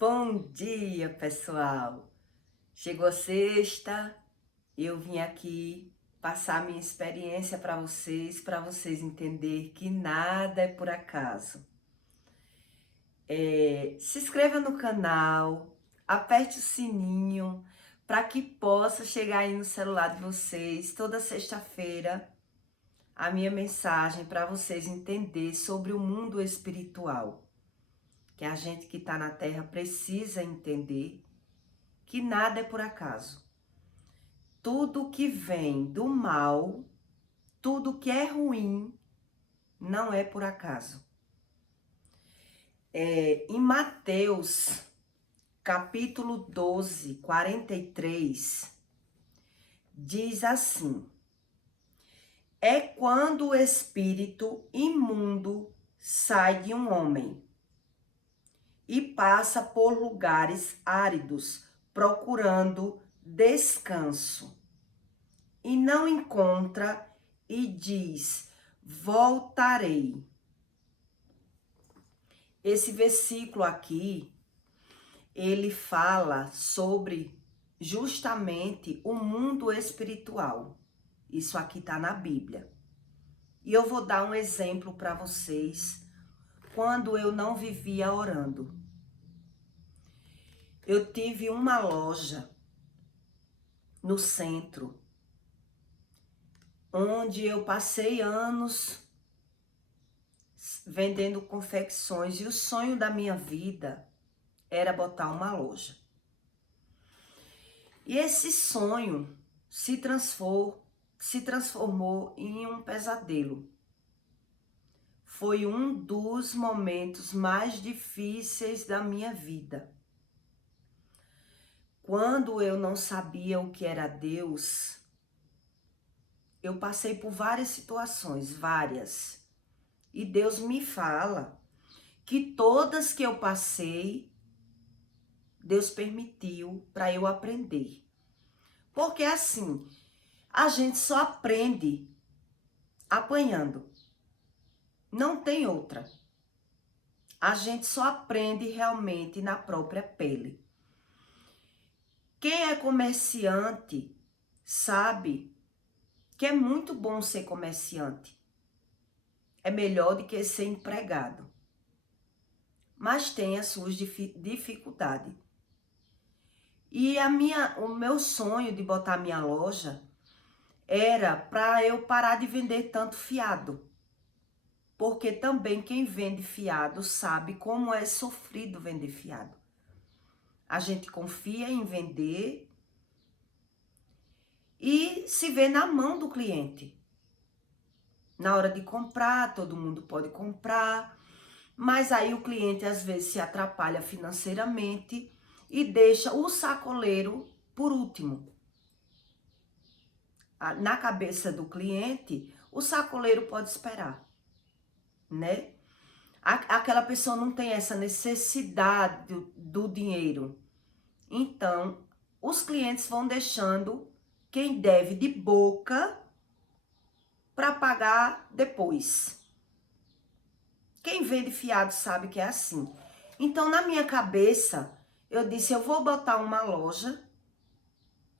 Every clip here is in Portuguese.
Bom dia, pessoal! Chegou a sexta, eu vim aqui passar minha experiência para vocês entenderem que nada é por acaso. Se inscreva no canal, aperte o sininho para que possa chegar aí no celular de vocês toda sexta-feira a minha mensagem para vocês entenderem sobre o mundo espiritual. Que a gente que está na Terra precisa entender que nada é por acaso. Tudo que vem do mal, tudo que é ruim, não é por acaso. Em Mateus, capítulo 12, 43, diz assim: é quando o espírito imundo sai de um homem e passa por lugares áridos, procurando descanso, e não encontra e diz: voltarei. Esse versículo aqui, ele fala sobre justamente o mundo espiritual. Isso aqui está na Bíblia. E eu vou dar um exemplo para vocês quando eu não vivia orando. Eu tive uma loja no centro, onde eu passei anos vendendo confecções, e o sonho da minha vida era botar uma loja. E esse sonho se transformou em um pesadelo. Foi um dos momentos mais difíceis da minha vida. Quando eu não sabia o que era Deus, eu passei por várias situações, várias. E Deus me fala que todas que eu passei, Deus permitiu para eu aprender. Porque assim, a gente só aprende apanhando. Não tem outra. A gente só aprende realmente na própria pele. Quem é comerciante sabe que é muito bom ser comerciante. É melhor do que ser empregado. Mas tem as suas dificuldades. E o meu sonho de botar minha loja era para eu parar de vender tanto fiado. Porque também quem vende fiado sabe como é sofrido vender fiado. A gente confia em vender e se vê na mão do cliente. Na hora de comprar, todo mundo pode comprar, mas aí o cliente às vezes se atrapalha financeiramente e deixa o sacoleiro por último. Na cabeça do cliente, o sacoleiro pode esperar, né? Aquela pessoa não tem essa necessidade do dinheiro. Então, os clientes vão deixando quem deve de boca para pagar depois. Quem vende fiado sabe que é assim. Então, na minha cabeça, eu disse, eu vou botar uma loja.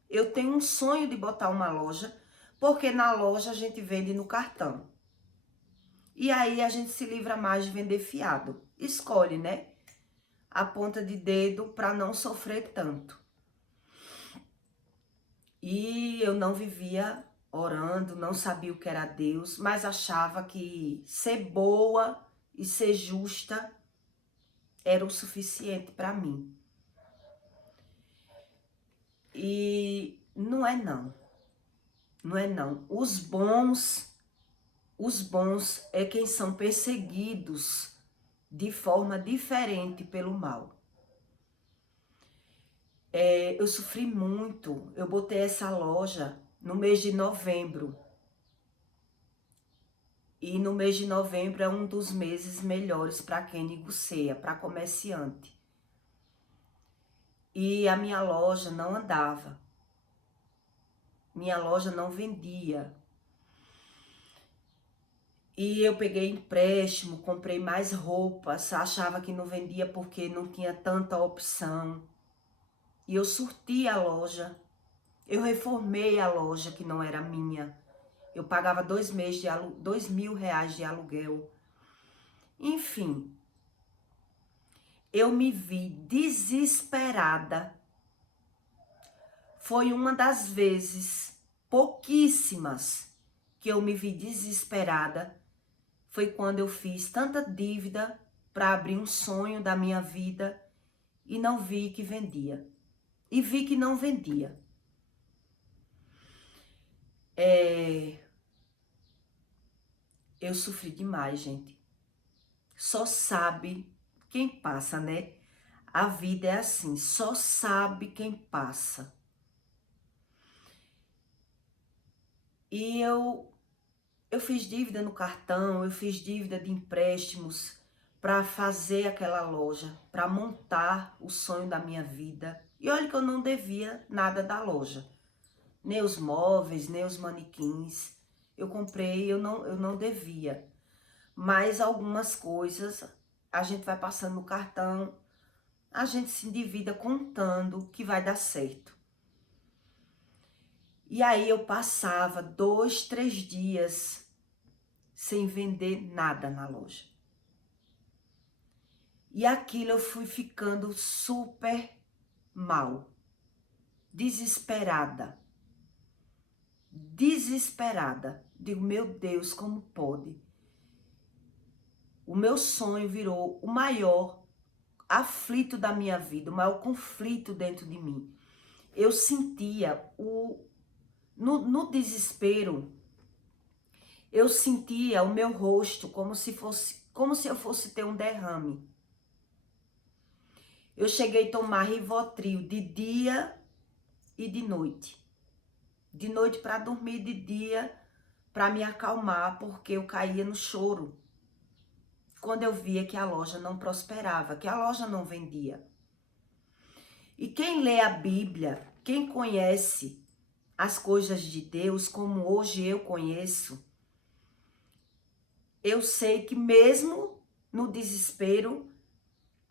Eu tenho um sonho de botar uma loja, porque na loja a gente vende no cartão. E aí a gente se livra mais de vender fiado. Escolhe, né? A ponta de dedo para não sofrer tanto. E eu não vivia orando, não sabia o que era Deus, mas achava que ser boa e ser justa era o suficiente para mim. E não é não. Não é não. Os bons é quem são perseguidos de forma diferente pelo mal. Eu sofri muito. Eu botei essa loja no mês de novembro. E no mês de novembro é um dos meses melhores para quem negocia, para comerciante. E a minha loja não andava. Minha loja não vendia. E eu peguei empréstimo, comprei mais roupas, achava que não vendia porque não tinha tanta opção. E eu surti a loja, eu reformei a loja que não era minha. Eu pagava 2 meses de R$ 2.000 de aluguel. Enfim, eu me vi desesperada. Foi uma das vezes, pouquíssimas, que eu me vi desesperada. Foi quando eu fiz tanta dívida para abrir um sonho da minha vida e não vi que vendia. E vi que não vendia. Eu sofri demais, gente. Só sabe quem passa, né? A vida é assim, só sabe quem passa. E eu fiz dívida no cartão, eu fiz dívida de empréstimos para fazer aquela loja, para montar o sonho da minha vida. E olha que eu não devia nada da loja. Nem os móveis, nem os manequins. Eu comprei, eu não devia. Mas algumas coisas a gente vai passando no cartão, a gente se endivida contando que vai dar certo. E aí eu passava 2, 3 dias sem vender nada na loja. E aquilo eu fui ficando super mal, desesperada. Digo, meu Deus, como pode? O meu sonho virou o maior aflito da minha vida, o maior conflito dentro de mim. Eu sentia no desespero, eu sentia o meu rosto como se eu fosse ter um derrame. Eu cheguei a tomar Rivotril de dia e de noite. De noite para dormir, de dia para me acalmar, porque eu caía no choro. Quando eu via que a loja não prosperava, que a loja não vendia. E quem lê a Bíblia, quem conhece as coisas de Deus, como hoje eu conheço, eu sei que mesmo no desespero,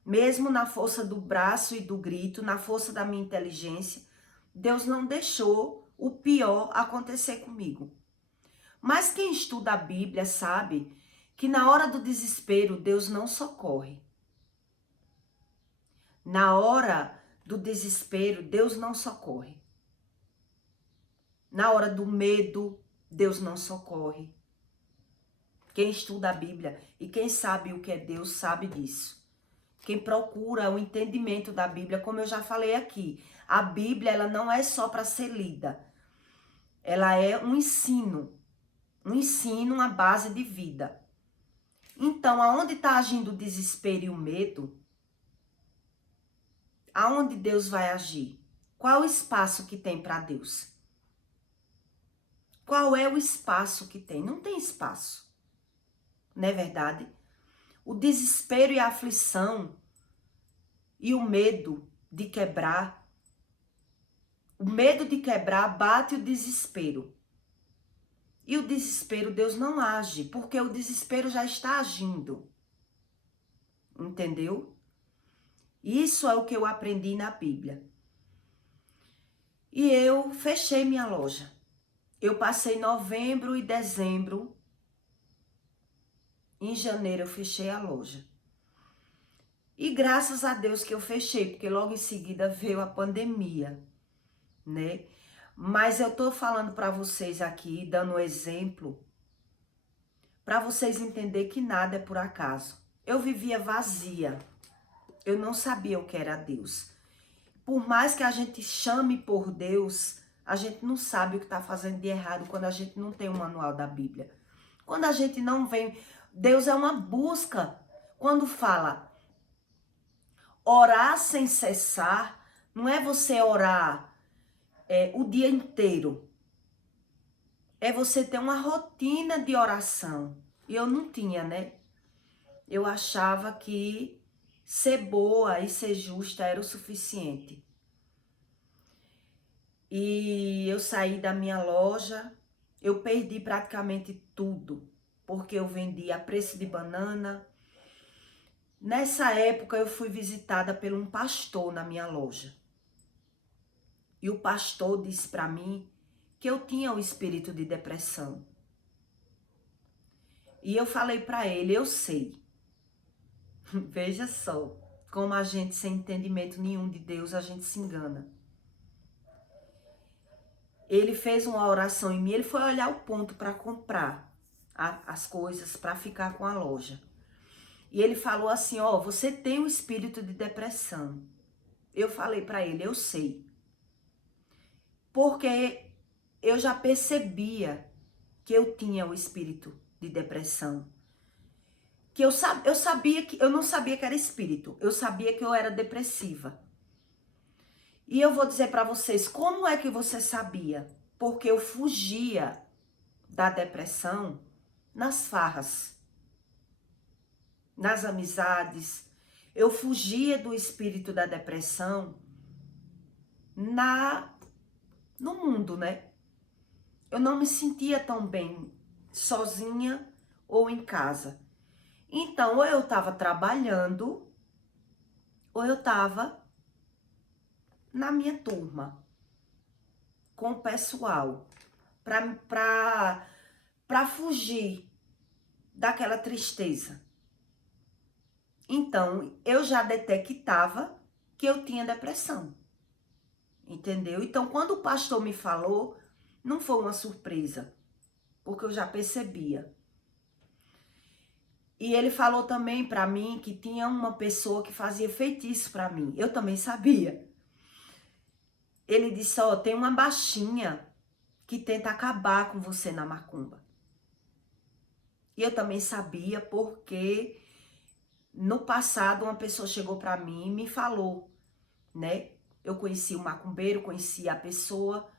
mesmo na força do braço e do grito, na força da minha inteligência, Deus não deixou o pior acontecer comigo. Mas quem estuda a Bíblia sabe que na hora do desespero, Deus não socorre. Na hora do desespero, Deus não socorre. Na hora do medo, Deus não socorre. Quem estuda a Bíblia e quem sabe o que é Deus sabe disso. Quem procura o entendimento da Bíblia, como eu já falei aqui, a Bíblia ela não é só para ser lida. Ela é um ensino, uma base de vida. Então, aonde está agindo o desespero e o medo? Aonde Deus vai agir? Qual o espaço que tem para Deus? Qual é o espaço que tem? Não tem espaço. Não é verdade? O desespero e a aflição e o medo de quebrar. O medo de quebrar bate o desespero. E o desespero, Deus não age, porque o desespero já está agindo. Entendeu? Isso é o que eu aprendi na Bíblia. E eu fechei minha loja. Eu passei novembro e dezembro. Em janeiro eu fechei a loja. E graças a Deus que eu fechei, porque logo em seguida veio a pandemia, né? Mas eu tô falando para vocês aqui, dando um exemplo, para vocês entenderem que nada é por acaso. Eu vivia vazia. Eu não sabia o que era Deus. Por mais que a gente chame por Deus, a gente não sabe o que está fazendo de errado quando a gente não tem o manual da Bíblia. Quando a gente não vem... Deus é uma busca. Quando fala orar sem cessar, não é você orar o dia inteiro. É você ter uma rotina de oração. E eu não tinha, né? Eu achava que ser boa e ser justa era o suficiente. E eu saí da minha loja, eu perdi praticamente tudo. porque eu vendia a preço de banana. Nessa época eu fui visitada por um pastor na minha loja. E o pastor disse para mim que eu tinha o espírito de depressão. E eu falei para ele, eu sei. Veja só, como a gente sem entendimento nenhum de Deus, a gente se engana. Ele fez uma oração em mim, ele foi olhar o ponto para comprar as coisas, para ficar com a loja. E ele falou assim, ó, você tem um espírito de depressão. Eu falei para ele, eu sei. Porque eu já percebia que eu tinha o espírito de depressão. Que eu sabia que eu não sabia que era espírito, eu sabia que eu era depressiva. E eu vou dizer para vocês, como é que você sabia? Porque eu fugia da depressão nas farras, nas amizades. Eu fugia do espírito da depressão no mundo, né? Eu não me sentia tão bem sozinha ou em casa. Então, ou eu estava trabalhando, ou eu estava na minha turma, com o pessoal, para fugir daquela tristeza. Então, eu já detectava que eu tinha depressão, entendeu? Então, quando o pastor me falou, não foi uma surpresa, porque eu já percebia. E ele falou também para mim que tinha uma pessoa que fazia feitiço para mim. Eu também sabia. Ele disse, ó, tem uma baixinha que tenta acabar com você na macumba. E eu também sabia porque no passado uma pessoa chegou para mim e me falou, né? Eu conheci o macumbeiro, conheci a pessoa.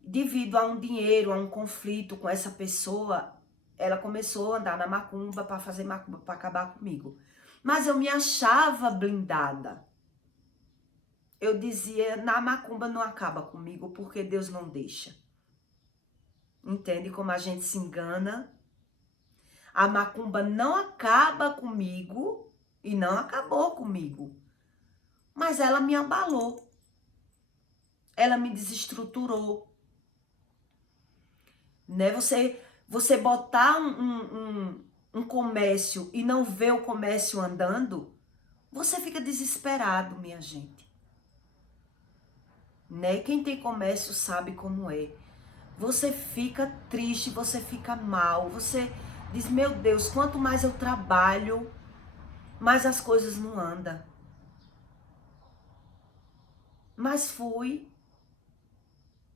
Devido a um dinheiro, a um conflito com essa pessoa, ela começou a andar na macumba para fazer macumba, para acabar comigo. Mas eu me achava blindada. Eu dizia, na macumba não acaba comigo, porque Deus não deixa. Entende como a gente se engana? A macumba não acaba comigo e não acabou comigo. Mas ela me abalou. Ela me desestruturou. Né? Você botar um comércio e não ver o comércio andando, você fica desesperado, minha gente. Né? Quem tem comércio sabe como é. Você fica triste, você fica mal, você diz, meu Deus, quanto mais eu trabalho, mais as coisas não andam. Mas fui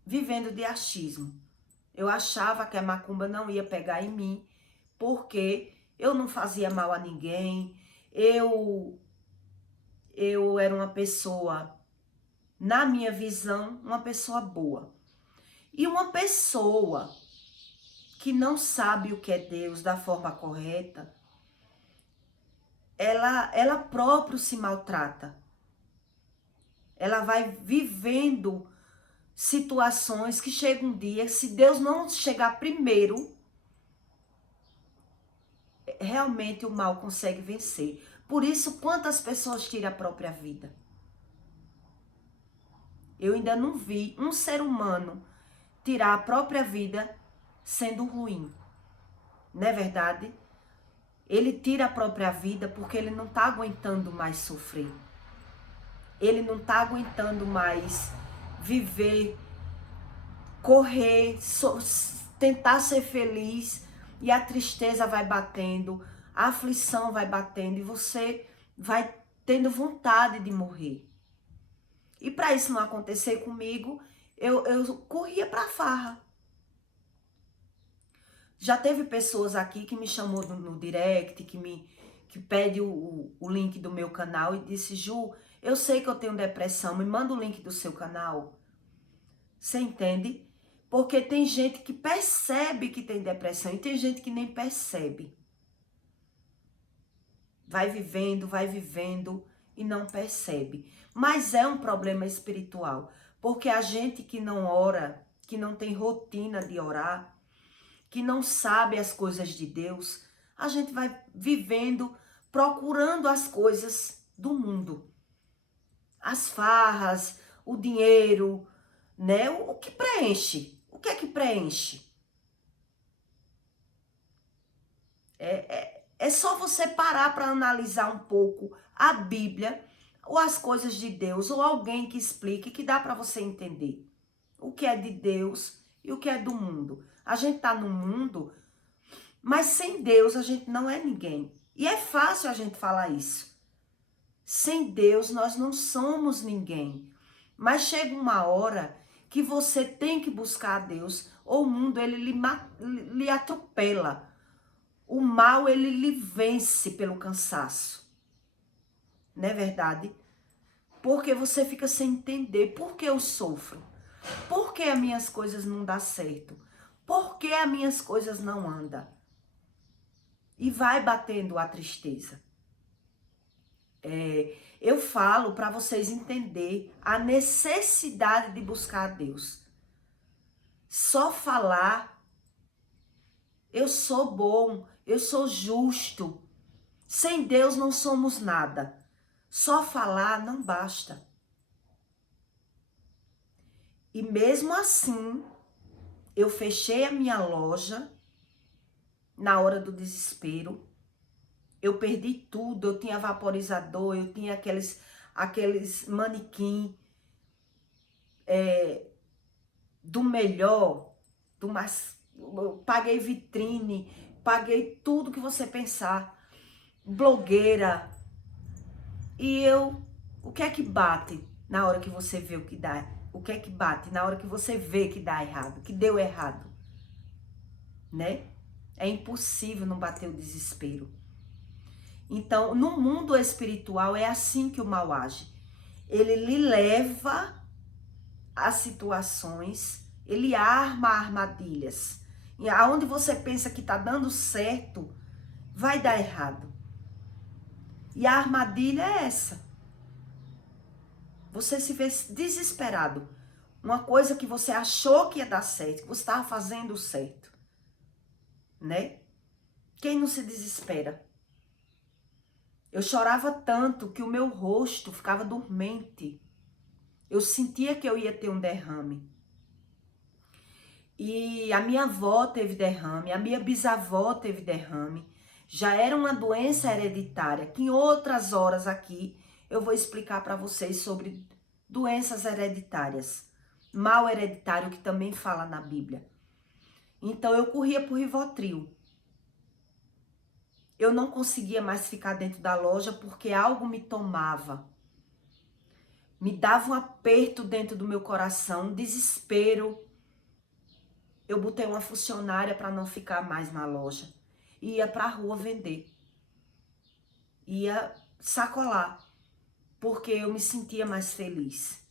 vivendo de achismo. Eu achava que a macumba não ia pegar em mim, porque eu não fazia mal a ninguém, eu era uma pessoa, na minha visão, uma pessoa boa. E uma pessoa que não sabe o que é Deus da forma correta, ela própria se maltrata. Ela vai vivendo situações que chega um dia, se Deus não chegar primeiro, realmente o mal consegue vencer. Por isso, quantas pessoas tiram a própria vida? Eu ainda não vi um ser humano tirar a própria vida sendo ruim. Não é verdade? Ele tira a própria vida porque ele não está aguentando mais sofrer. Ele não está aguentando mais viver, correr, tentar ser feliz, e a tristeza vai batendo, a aflição vai batendo e você vai tendo vontade de morrer. E para isso não acontecer comigo, eu corria para a farra. Já teve pessoas aqui que me chamou no direct, que pede o link do meu canal e disse, Ju, eu sei que eu tenho depressão, me manda o link do seu canal. Você entende? Porque tem gente que percebe que tem depressão e tem gente que nem percebe. Vai vivendo e não percebe. Mas é um problema espiritual. Porque a gente que não ora, que não tem rotina de orar, que não sabe as coisas de Deus, a gente vai vivendo, procurando as coisas do mundo. As farras, o dinheiro, né? O que preenche? O que é que preenche? É só você parar para analisar um pouco a Bíblia, ou as coisas de Deus, ou alguém que explique, que dá para você entender o que é de Deus e o que é do mundo. A gente tá no mundo, mas sem Deus a gente não é ninguém. E é fácil a gente falar isso. Sem Deus nós não somos ninguém. Mas chega uma hora que você tem que buscar a Deus, ou o mundo ele lhe atropela. O mal ele lhe vence pelo cansaço. Não é verdade? Porque você fica sem entender por que eu sofro. Por que as minhas coisas não dão certo? Por que as minhas coisas não andam? E vai batendo a tristeza. Eu falo para vocês entenderem a necessidade de buscar a Deus. Só falar, eu sou bom, eu sou justo. Sem Deus não somos nada. Só falar não basta. E mesmo assim, eu fechei a minha loja na hora do desespero. Eu perdi tudo, eu tinha vaporizador, eu tinha aqueles manequim do melhor, do mais. Eu paguei vitrine, paguei tudo que você pensar, blogueira. E o que é que bate na hora que você vê o que dá? O que é que bate na hora que você vê que dá errado, que deu errado, né? É impossível não bater o desespero. Então, no mundo espiritual é assim que o mal age. Ele lhe leva a situações, ele arma armadilhas. E aonde você pensa que tá dando certo, vai dar errado. E a armadilha é essa. Você se vê desesperado. Uma coisa que você achou que ia dar certo, que você estava fazendo certo. Né? Quem não se desespera? Eu chorava tanto que o meu rosto ficava dormente. Eu sentia que eu ia ter um derrame. E a minha avó teve derrame, a minha bisavó teve derrame. Já era uma doença hereditária, que em outras horas aqui eu vou explicar para vocês sobre doenças hereditárias. Mal hereditário que também fala na Bíblia. Então eu corria pro Rivotril. Eu não conseguia mais ficar dentro da loja porque algo me tomava. Me dava um aperto dentro do meu coração, um desespero. Eu botei uma funcionária para não ficar mais na loja. Ia para a rua vender. Ia sacolar. Porque eu me sentia mais feliz.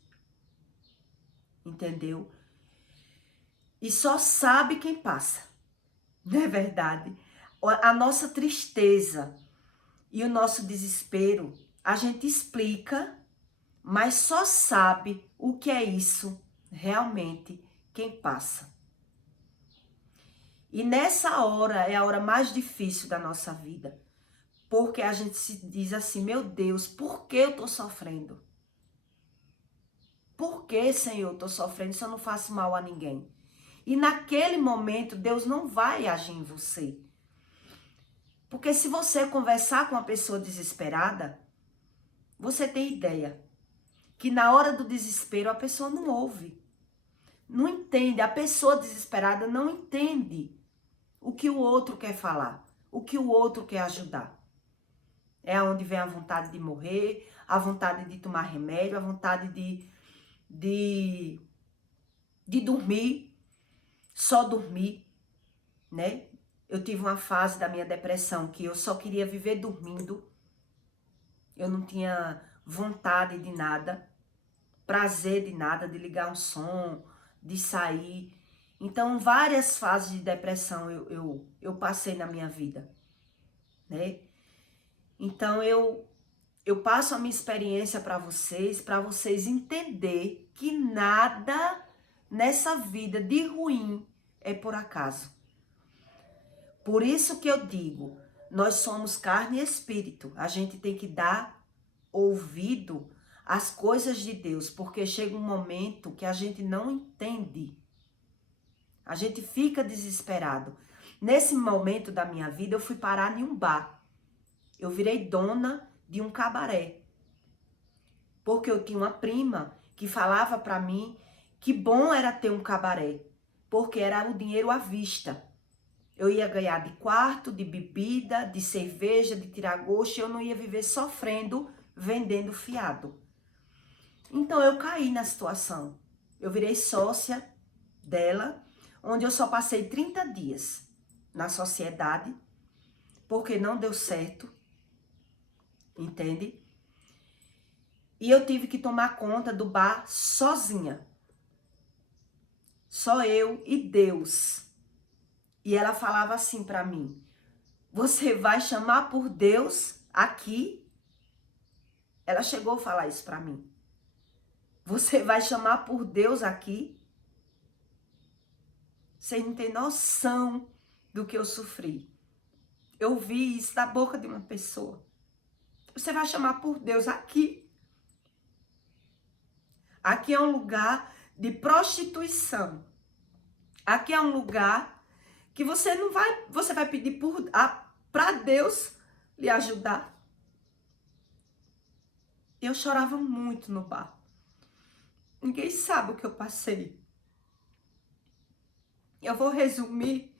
Entendeu? E só sabe quem passa. Não é verdade? A nossa tristeza e o nosso desespero, a gente explica, mas só sabe o que é isso realmente quem passa. E nessa hora é a hora mais difícil da nossa vida. Porque a gente se diz assim, meu Deus, por que eu tô sofrendo? Por que, Senhor, eu tô sofrendo se eu não faço mal a ninguém? E naquele momento, Deus não vai agir em você. Porque se você conversar com uma pessoa desesperada, você tem ideia que na hora do desespero a pessoa não ouve. Não entende, a pessoa desesperada não entende o que o outro quer falar, o que o outro quer ajudar. É onde vem a vontade de morrer, a vontade de tomar remédio, a vontade de dormir, só dormir, né? Eu tive uma fase da minha depressão que eu só queria viver dormindo. Eu não tinha vontade de nada, prazer de nada, de ligar um som, de sair. Então, várias fases de depressão eu passei na minha vida, né? Então, eu passo a minha experiência para vocês entenderem que nada nessa vida de ruim é por acaso. Por isso que eu digo, nós somos carne e espírito. A gente tem que dar ouvido às coisas de Deus, porque chega um momento que a gente não entende. A gente fica desesperado. Nesse momento da minha vida, eu fui parar em um bar. Eu virei dona de um cabaré. Porque eu tinha uma prima que falava para mim que bom era ter um cabaré, porque era o dinheiro à vista. Eu ia ganhar de quarto, de bebida, de cerveja, de tirar gosto, e eu não ia viver sofrendo, vendendo fiado. Então eu caí na situação. Eu virei sócia dela, onde eu só passei 30 dias na sociedade, porque não deu certo, entende? E eu tive que tomar conta do bar sozinha. Só eu e Deus. E ela falava assim para mim: você vai chamar por Deus aqui? Ela chegou a falar isso para mim. Você vai chamar por Deus aqui? Você não tem noção do que eu sofri. Eu vi isso da boca de uma pessoa. Você vai chamar por Deus aqui? Aqui é um lugar de prostituição. Aqui é um lugar que você não vai, você vai pedir para Deus lhe ajudar. Eu chorava muito no bar. Ninguém sabe o que eu passei. Eu vou resumir,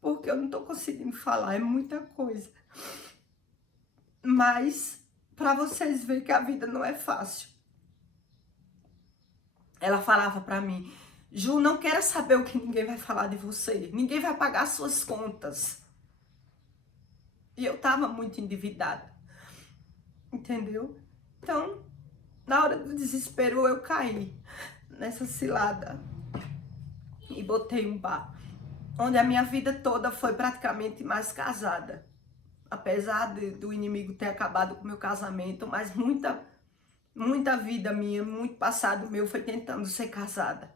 porque eu não tô conseguindo falar, é muita coisa. Mas para vocês verem que a vida não é fácil. Ela falava para mim: Ju, não quero saber o que ninguém vai falar de você. Ninguém vai pagar suas contas. E eu tava muito endividada. Entendeu? Então, na hora do desespero, eu caí nessa cilada e botei um bar, onde a minha vida toda foi praticamente mais casada. Apesar do inimigo ter acabado com o meu casamento, mas muita vida minha, muito passado meu foi tentando ser casada.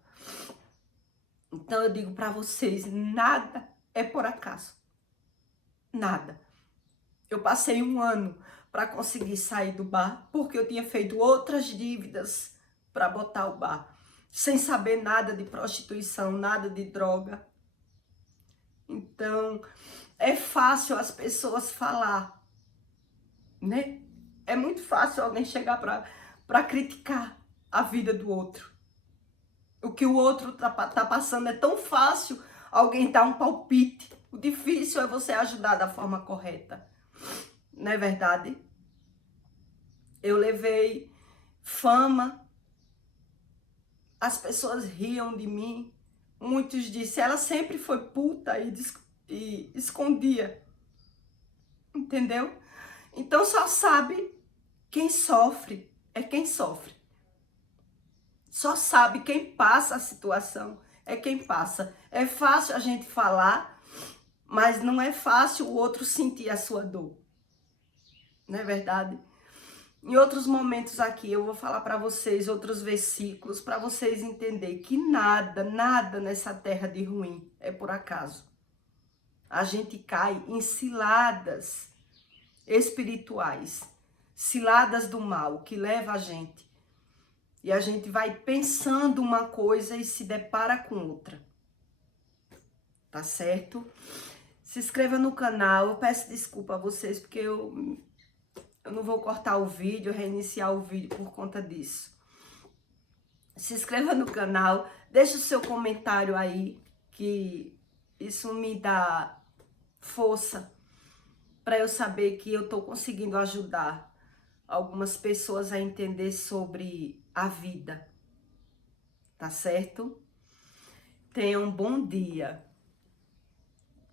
Então eu digo para vocês, nada é por acaso. Nada. Eu passei 1 ano para conseguir sair do bar, porque eu tinha feito outras dívidas para botar o bar, sem saber nada de prostituição, nada de droga. Então, é fácil as pessoas falar, né? É muito fácil alguém chegar para criticar a vida do outro. O que o outro tá passando é tão fácil alguém dar um palpite. O difícil é você ajudar da forma correta. Não é verdade? Eu levei fama, as pessoas riam de mim. Muitos disseram, ela sempre foi puta e escondia. Entendeu? Então só sabe quem sofre, é quem sofre. Só sabe quem passa a situação, é quem passa. É fácil a gente falar, mas não é fácil o outro sentir a sua dor. Não é verdade? Em outros momentos aqui eu vou falar para vocês outros versículos para vocês entenderem que nada nessa terra de ruim é por acaso. A gente cai em ciladas espirituais, ciladas do mal que leva a gente. E a gente vai pensando uma coisa e se depara com outra. Tá certo? Se inscreva no canal. Eu peço desculpa a vocês porque eu não vou cortar o vídeo, reiniciar o vídeo por conta disso. Se inscreva no canal, deixa o seu comentário aí, que isso me dá força para eu saber que eu estou conseguindo ajudar algumas pessoas a entender sobre a vida. Tá certo? Tenha um bom dia.